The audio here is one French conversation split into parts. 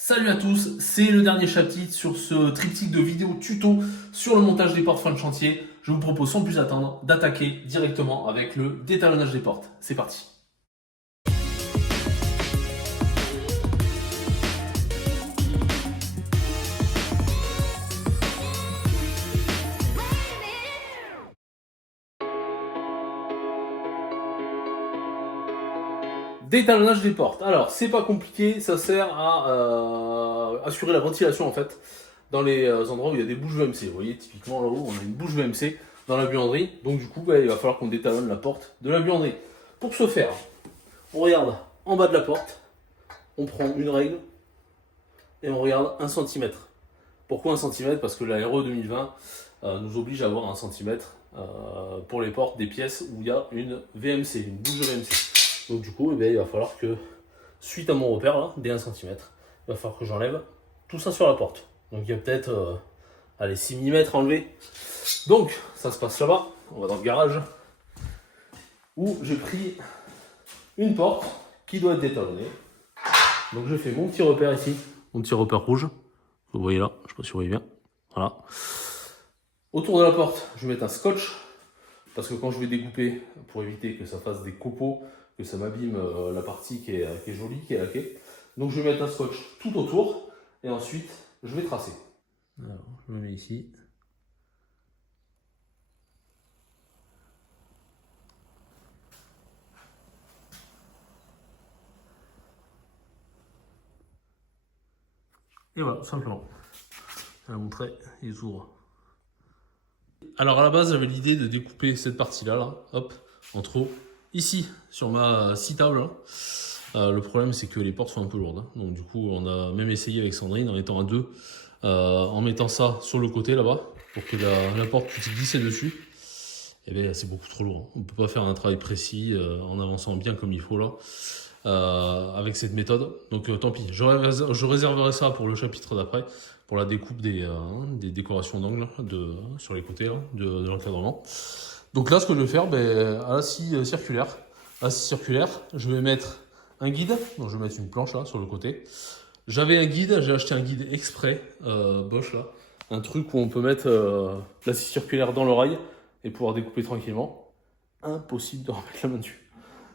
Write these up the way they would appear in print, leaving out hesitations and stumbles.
Salut à tous, c'est le dernier chapitre sur ce triptyque de vidéos tuto sur le montage des portes fin de chantier. Je vous propose sans plus attendre d'attaquer directement avec le détalonnage des portes. C'est parti. Détalonnage des portes. Alors, c'est pas compliqué, ça sert à assurer la ventilation en fait dans les endroits où il y a des bouches VMC. Vous voyez, typiquement là-haut, on a une bouche VMC dans la buanderie. Donc, du coup, il va falloir qu'on détalonne la porte de la buanderie. Pour ce faire, on regarde en bas de la porte, on prend une règle et on regarde 1 cm. Pourquoi 1 cm? Parce que la RE 2020 nous oblige à avoir 1 cm pour les portes des pièces où il y a une VMC, une bouche de VMC. Donc du coup, il va falloir que, suite à mon repère là, des 1 cm, il va falloir que j'enlève tout ça sur la porte. Donc il y a peut-être 6 mm à enlever. Donc ça se passe là-bas, on va dans le garage, où j'ai pris une porte qui doit être détalonnée. Donc je fais mon petit repère ici, mon petit repère rouge. Vous voyez là, je ne sais pas si vous voyez bien. Voilà. Autour de la porte, je vais mettre un scotch. Parce que quand je vais découper, pour éviter que ça fasse des copeaux, que ça m'abîme la partie qui est jolie, qui est laquée. Donc je vais mettre un scotch tout autour. Et ensuite, je vais tracer. Alors, je me mets ici. Et voilà, simplement. Je vais montrer, ils ouvrent. Alors à la base, j'avais l'idée de découper cette partie-là, là, hop, en trop, ici, sur ma scie table. Le problème, c'est que les portes sont un peu lourdes. Donc du coup, on a même essayé avec Sandrine en étant à deux, en mettant ça sur le côté là-bas, pour que la porte puisse glisser dessus. Et bien, c'est beaucoup trop lourd. On ne peut pas faire un travail précis en avançant bien comme il faut là. Avec cette méthode. Donc tant pis, je réserverai ça pour le chapitre d'après, pour la découpe des décorations d'angle sur les côtés là, de l'encadrement. Donc là, ce que je vais faire, à la scie circulaire, je vais mettre un guide. Donc je vais mettre une planche là sur le côté. J'avais un guide, j'ai acheté un guide exprès, Bosch là. Un truc où on peut mettre la scie circulaire dans l'oreille et pouvoir découper tranquillement. Impossible de remettre la main dessus.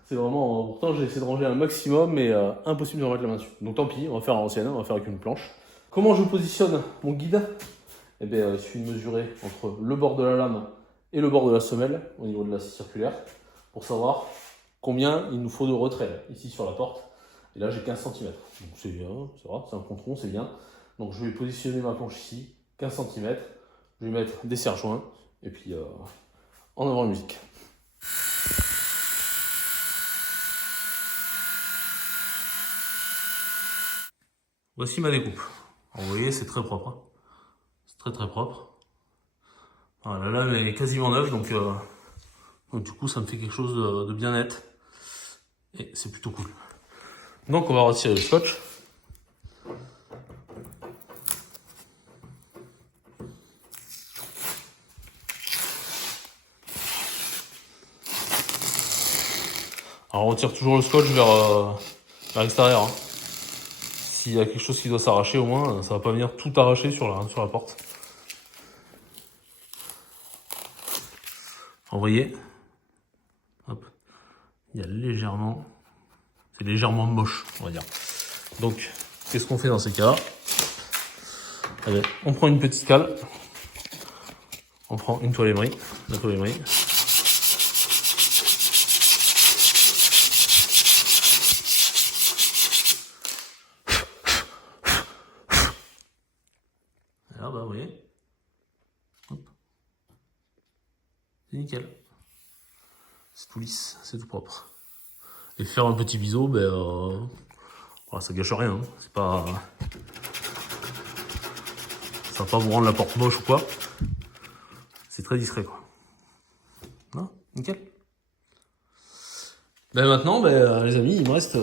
C'est vraiment, pourtant j'ai essayé de ranger un maximum, mais impossible de remettre la main dessus. Donc tant pis, on va faire à l'ancienne, on va faire avec une planche. Comment je positionne mon guide? Eh bien, il suffit de mesurer entre le bord de la lame et le bord de la semelle, au niveau de la scie circulaire, pour savoir combien il nous faut de retrait, ici sur la porte. Et là, j'ai 15 cm. Donc c'est bien, c'est vrai, c'est un contron, c'est bien. Donc je vais positionner ma planche ici, 15 cm. Je vais mettre des serre-joints, et puis en avant la musique. Voici ma découpe. Alors, vous voyez, c'est très propre. Hein. C'est très très propre. Voilà, la lame est quasiment neuve, donc du coup, ça me fait quelque chose de bien net. Et c'est plutôt cool. Donc, on va retirer le scotch. Alors, on retire toujours le scotch vers l'extérieur. Hein. S'il y a quelque chose qui doit s'arracher, au moins, ça va pas venir tout arracher sur la porte. Alors, vous voyez, hop, il y a légèrement, c'est légèrement moche, on va dire. Donc, qu'est-ce qu'on fait dans ces cas-là? Allez, on prend une petite cale, on prend une toile émerie, la toile émerie. Alors, vous voyez, hop. C'est nickel. C'est tout lisse, c'est tout propre. Et faire un petit biseau, voilà, ça gâche rien. Hein. C'est pas, ça va pas vous rendre la porte moche ou quoi. C'est très discret, quoi. Non, nickel. Maintenant, les amis, il me reste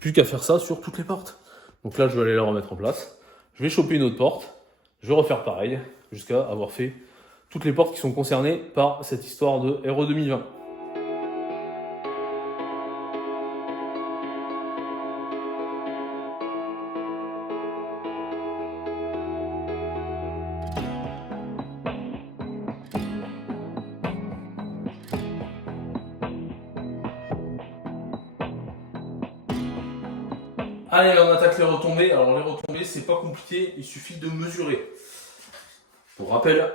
plus qu'à faire ça sur toutes les portes. Donc là, je vais aller la remettre en place. Je vais choper une autre porte. Je vais refaire pareil jusqu'à avoir fait toutes les portes qui sont concernées par cette histoire de RE 2020. Allez, on attaque les retombées. Alors les retombées, c'est pas compliqué, il suffit de mesurer. Pour rappel,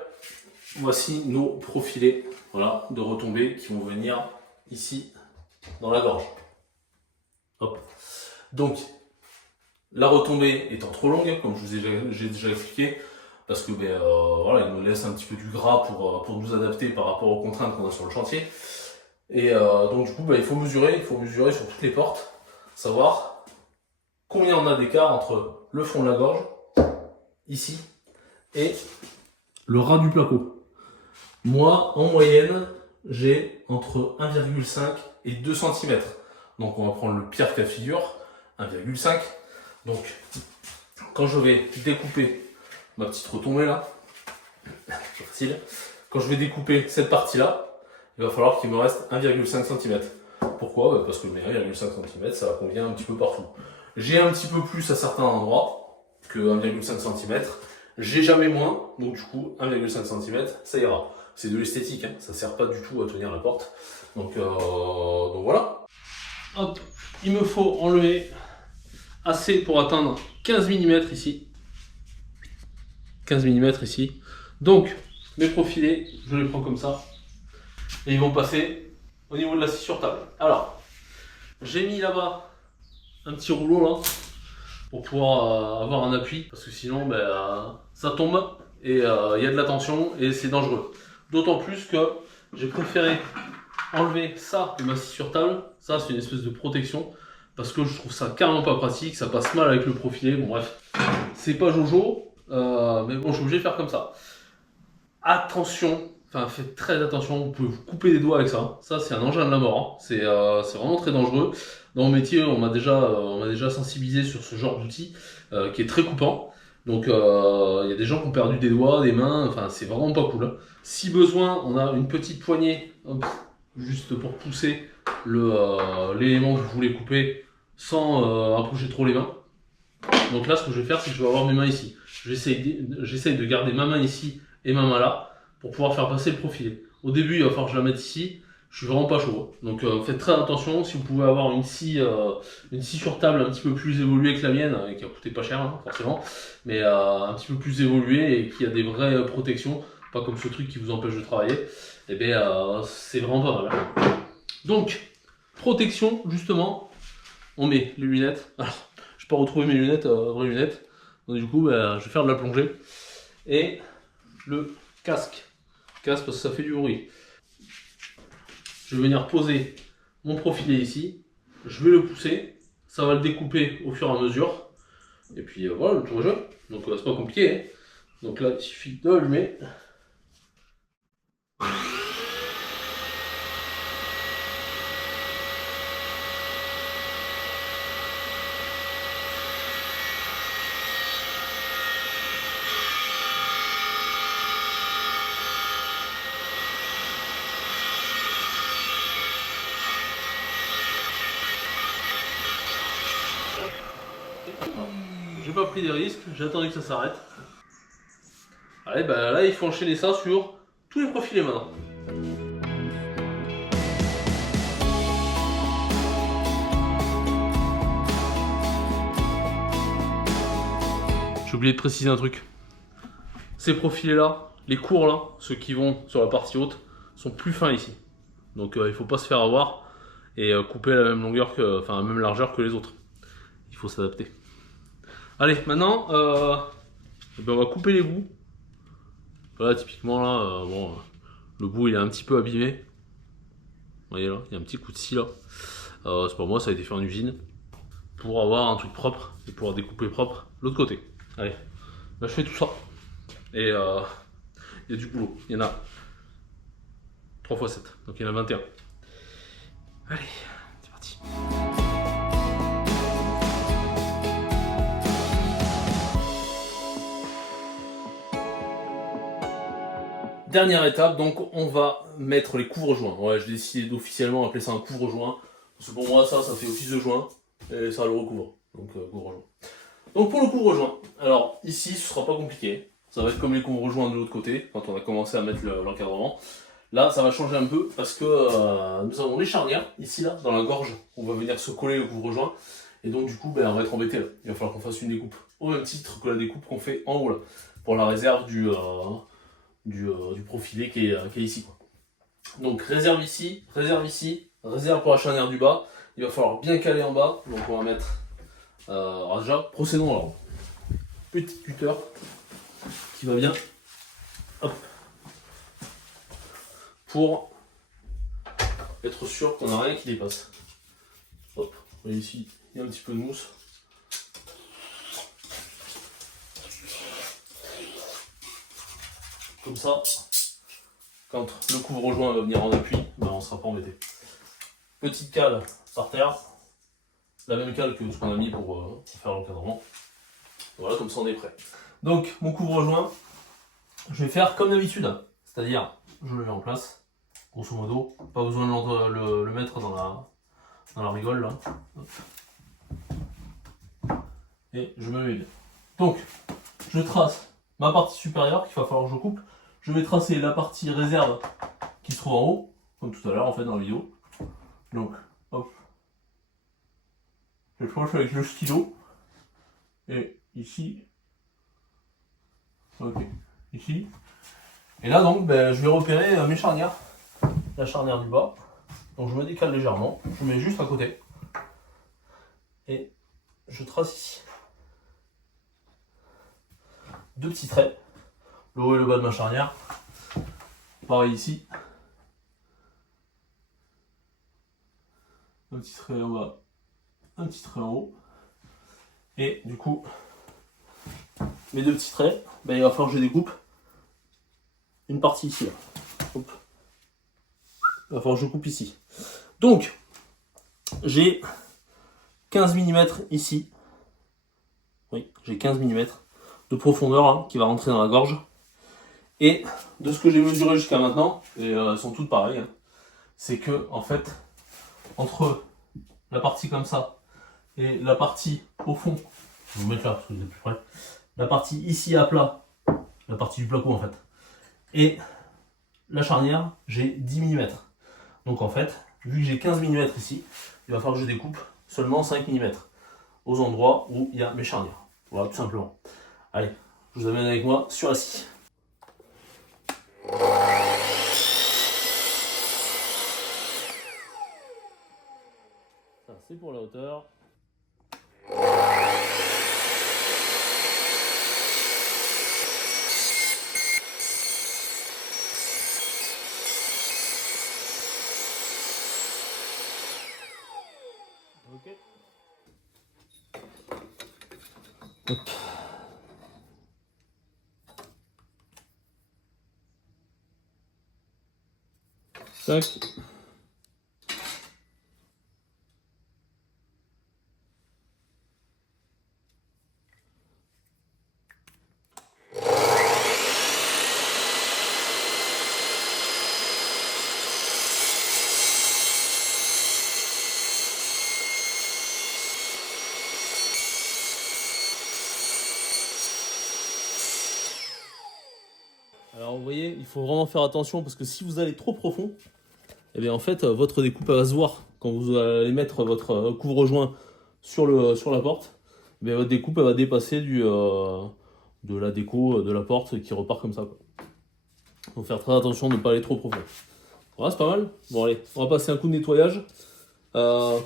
voici nos profilés, voilà, de retombées qui vont venir ici dans la gorge. Hop. Donc, la retombée étant trop longue, comme j'ai déjà expliqué, parce que voilà, il nous laisse un petit peu du gras pour nous adapter par rapport aux contraintes qu'on a sur le chantier. Et donc du coup, il faut mesurer sur toutes les portes, savoir combien on a d'écart entre le fond de la gorge, ici, et le ras du placo. Moi, en moyenne, j'ai entre 1,5 et 2 cm. Donc on va prendre le pire cas de figure, 1,5. Donc, quand je vais découper ma petite retombée là, c'est facile, quand je vais découper cette partie-là, il va falloir qu'il me reste 1,5 cm. Pourquoi? Parce que mes 1,5 cm, ça convient un petit peu partout. J'ai un petit peu plus à certains endroits que 1,5 cm. J'ai jamais moins, donc du coup, 1,5 cm, ça ira. C'est de l'esthétique, hein, ça sert pas du tout à tenir la porte. Donc voilà. Hop, il me faut enlever assez pour atteindre 15 mm ici. 15 mm ici. Donc, mes profilés, je les prends comme ça. Et ils vont passer au niveau de la scie sur table. Alors, j'ai mis là-bas un petit rouleau là pour pouvoir avoir un appui. Parce que sinon, ça tombe et il y a de la tension et c'est dangereux. D'autant plus que j'ai préféré enlever ça de ma scie sur table. Ça, c'est une espèce de protection. Parce que je trouve ça carrément pas pratique, ça passe mal avec le profilé, bon bref, c'est pas Jojo, mais bon, je suis obligé de faire comme ça. Attention, enfin faites très attention, vous pouvez vous couper les doigts avec ça, ça c'est un engin de la mort, hein. C'est vraiment très dangereux. Dans mon métier, on m'a déjà sensibilisé sur ce genre d'outil qui est très coupant. Donc il y a des gens qui ont perdu des doigts, des mains, enfin c'est vraiment pas cool, hein. Si besoin, on a une petite poignée, hop, juste pour pousser l'élément que vous voulez couper sans approcher trop les mains. Donc là, ce que je vais faire, c'est que je vais avoir mes mains ici. J'essaye de garder ma main ici et ma main là pour pouvoir faire passer le profilé. Au début, il va falloir que je la mette ici. Je suis vraiment pas chaud. Donc faites très attention. Si vous pouvez avoir une scie sur table un petit peu plus évoluée que la mienne, et qui a coûté pas cher hein, forcément, mais un petit peu plus évoluée et qui a des vraies protections, pas comme ce truc qui vous empêche de travailler, et c'est vraiment pas mal. Donc, protection, justement, on met les lunettes. Alors, je peux pas retrouver mes lunettes, vraies lunettes. Donc du coup, je vais faire de la plongée. Et le casque. Casque parce que ça fait du bruit. Je vais venir poser mon profilé ici. Je vais le pousser. Ça va le découper au fur et à mesure. Et puis voilà, le tour est jeu. Donc c'est pas compliqué, hein. Donc là, il suffit d'allumer. J'ai pas pris des risques, j'ai attendu que ça s'arrête. Allez, là il faut enchaîner ça sur tous les profilés maintenant. J'ai oublié de préciser un truc. Ces profilés là, les cours là, ceux qui vont sur la partie haute, sont plus fins ici. Donc il faut pas se faire avoir et couper la même longueur que, enfin la même largeur que les autres. Il faut s'adapter. Allez, maintenant, on va couper les bouts. Voilà, typiquement là, le bout il est un petit peu abîmé. Vous voyez là, il y a un petit coup de scie là. C'est pas moi, ça a été fait en usine. Pour avoir un truc propre et pouvoir découper propre l'autre côté. Allez, là je fais tout ça. Et il y a du boulot. Il y en a 3 x 7, donc il y en a 21. Allez, c'est parti. Dernière étape, donc on va mettre les couvre-joints. Ouais, j'ai décidé d'officiellement appeler ça un couvre-joint. Parce que pour moi, ça fait office de joint et ça le recouvre. Donc couvre-joint. Donc pour le couvre-joint, alors ici ce sera pas compliqué. Ça va être comme les couvre-joints de l'autre côté, quand on a commencé à mettre l'encadrement. Là, ça va changer un peu parce que nous avons les charnières, ici là, dans la gorge. On va venir se coller le couvre-joint. Et donc du coup, on va être embêté là. Il va falloir qu'on fasse une découpe au même titre que la découpe qu'on fait en haut là, pour la réserve du profilé qui est ici, quoi. Donc réserve ici, réserve pour la charnière du bas. Il va falloir bien caler en bas. Donc on va mettre déjà, procédons alors. Petit cutter qui va bien. Hop. Pour être sûr qu'on n'a rien qui dépasse. Hop. Et ici, il y a un petit peu de mousse. Comme ça, quand le couvre-joint va venir en appui, on ne sera pas embêté. Petite cale par terre, la même cale que ce qu'on a mis pour faire l'encadrement. Voilà, comme ça on est prêt. Donc mon couvre-joint, je vais faire comme d'habitude, c'est-à-dire je le mets en place, grosso modo, pas besoin de le mettre dans la rigole là. Et je me mets bien. Donc je trace ma partie supérieure qu'il va falloir que je coupe. Je vais tracer la partie réserve qui se trouve en haut, comme tout à l'heure en fait dans la vidéo. Donc, hop. Je planche avec le stylo. Et ici. Ok. Ici. Et là donc, je vais repérer mes charnières. La charnière du bas. Donc je me décale légèrement. Je mets juste à côté. Et je trace ici. Deux petits traits. Le haut et le bas de ma charnière. Pareil ici. Un petit trait en bas. Un petit trait en haut. Et du coup, mes deux petits traits, il va falloir que je découpe une partie ici. Là. Hop. Il va falloir que je coupe ici. Donc, j'ai 15 mm ici. Oui, j'ai 15 mm de profondeur qui va rentrer dans la gorge. Et de ce que j'ai mesuré jusqu'à maintenant, et elles sont toutes pareilles, c'est que en fait, entre la partie comme ça et la partie au fond, je vais vous mettre là parce que vous êtes plus près, la partie ici à plat, la partie du placo en fait, et la charnière, j'ai 10 mm. Donc en fait, vu que j'ai 15 mm ici, il va falloir que je découpe seulement 5 mm aux endroits où il y a mes charnières. Voilà, tout simplement. Allez, je vous amène avec moi sur la scie. Ça, c'est pour la hauteur. Ok. Hop. Tac. Alors vous voyez, il faut vraiment faire attention parce que si vous allez trop profond, et bien en fait votre découpe va se voir quand vous allez mettre votre couvre-joint sur la porte. Et bien, votre découpe elle va dépasser de la déco de la porte qui repart comme ça, quoi. Donc faire très attention de ne pas aller trop profond. Voilà, c'est pas mal. Bon allez, on va passer un coup de nettoyage, un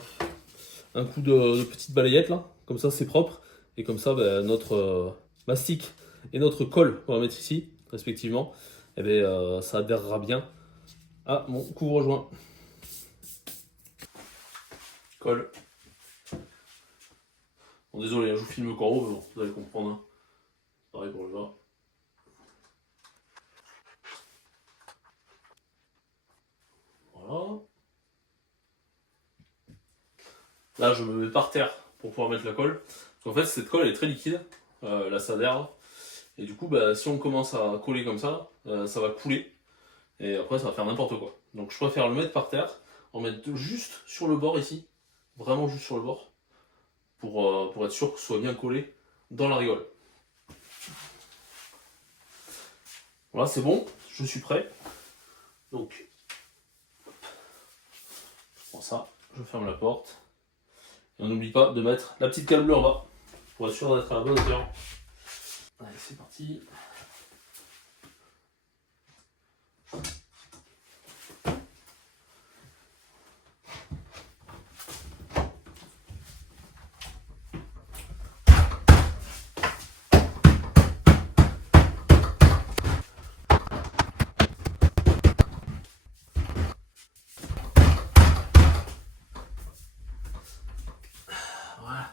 coup de petite balayette là, comme ça c'est propre et comme ça notre mastic et notre colle qu'on va mettre ici respectivement, et ça adhérera bien à mon couvre-joint. Colle. Bon, désolé, je vous filme qu'en haut, mais bon, vous allez comprendre. Hein. Pareil pour le bas. Voilà. Là, je me mets par terre pour pouvoir mettre la colle. Parce qu'en fait, cette colle est très liquide. Là, ça adhère. Et du coup, si on commence à coller comme ça, ça va couler. Et après, ça va faire n'importe quoi. Donc, je préfère le mettre par terre, en mettre juste sur le bord ici. Vraiment juste sur le bord. Pour être sûr que ce soit bien collé dans la rigole. Voilà, c'est bon, je suis prêt. Donc, je prends ça, je ferme la porte. Et on n'oublie pas de mettre la petite cale bleue en bas pour être sûr d'être à la bonne hauteur. Allez, c'est parti. Voilà.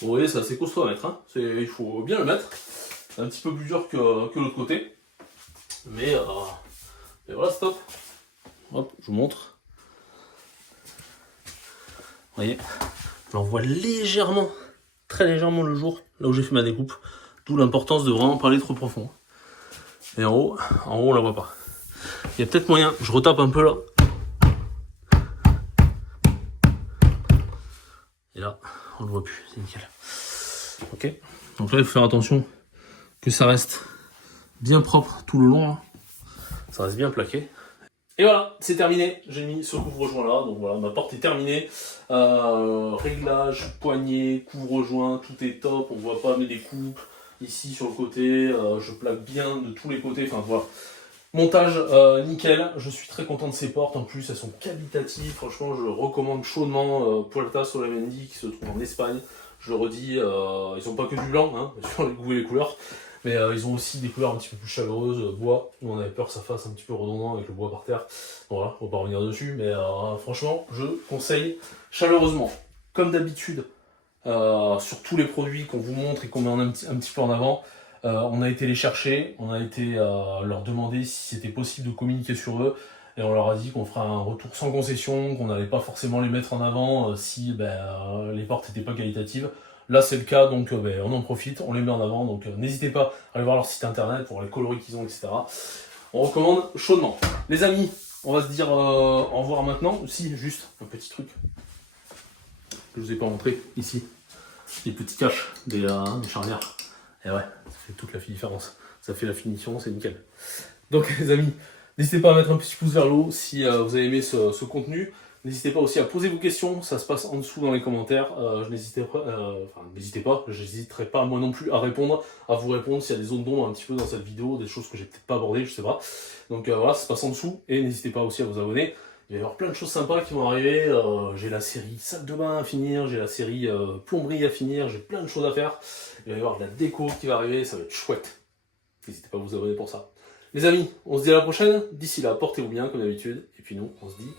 Vous voyez, c'est assez costaud à mettre. Hein. Il faut bien le mettre. C'est un petit peu plus dur que l'autre côté. Mais voilà, stop. Hop, je vous montre. Vous voyez, on voit légèrement, très légèrement le jour, là où j'ai fait ma découpe. D'où l'importance de vraiment pas aller trop profond. Et en haut, on la voit pas. Il y a peut-être moyen, je retape un peu là. Et là, on le voit plus, c'est nickel. Ok, donc là il faut faire attention que ça reste bien propre tout le long. Hein. Ça reste bien plaqué. Et voilà, c'est terminé. J'ai mis ce couvre-joint là. Donc voilà, ma porte est terminée. Réglage, poignée, couvre-joint, tout est top. On voit pas mes découpes. Ici sur le côté, je plaque bien de tous les côtés. Enfin voilà. Montage nickel. Je suis très content de ces portes. En plus, elles sont qualitatives. Franchement, je recommande chaudement Puerta Solamendi qui se trouve en Espagne. Je le redis, ils n'ont pas que du blanc, hein, sur les goûts et les couleurs. Mais ils ont aussi des couleurs un petit peu plus chaleureuses, bois. Nous on avait peur que ça fasse un petit peu redondant avec le bois par terre. Voilà, on va pas revenir dessus, mais franchement, je conseille chaleureusement. Comme d'habitude, sur tous les produits qu'on vous montre et qu'on met un petit peu en avant, on a été les chercher, on a été leur demander si c'était possible de communiquer sur eux. Et on leur a dit qu'on fera un retour sans concession, qu'on n'allait pas forcément les mettre en avant si les portes n'étaient pas qualitatives. Là c'est le cas, donc on en profite, on les met en avant, donc n'hésitez pas à aller voir leur site internet pour les coloris qu'ils ont, etc. On recommande chaudement. Les amis, on va se dire au revoir maintenant. Si, juste un petit truc que je vous ai pas montré ici. Les petits caches des charnières. Et ouais, ça fait toute la différence. Ça fait la finition, c'est nickel. Donc les amis, n'hésitez pas à mettre un petit pouce vers le haut si vous avez aimé ce contenu. N'hésitez pas aussi à poser vos questions, ça se passe en dessous dans les commentaires. N'hésitez pas, j'hésiterai pas moi non plus à répondre, à vous répondre s'il y a des zones d'ombre un petit peu dans cette vidéo, des choses que j'ai peut-être pas abordées, je sais pas. Donc voilà, ça se passe en dessous et n'hésitez pas aussi à vous abonner. Il va y avoir plein de choses sympas qui vont arriver. J'ai la série sac de bain à finir, j'ai la série plomberie à finir, j'ai plein de choses à faire. Il va y avoir de la déco qui va arriver, ça va être chouette. N'hésitez pas à vous abonner pour ça. Les amis, on se dit à la prochaine. D'ici là, portez-vous bien comme d'habitude. Et puis nous, on se dit...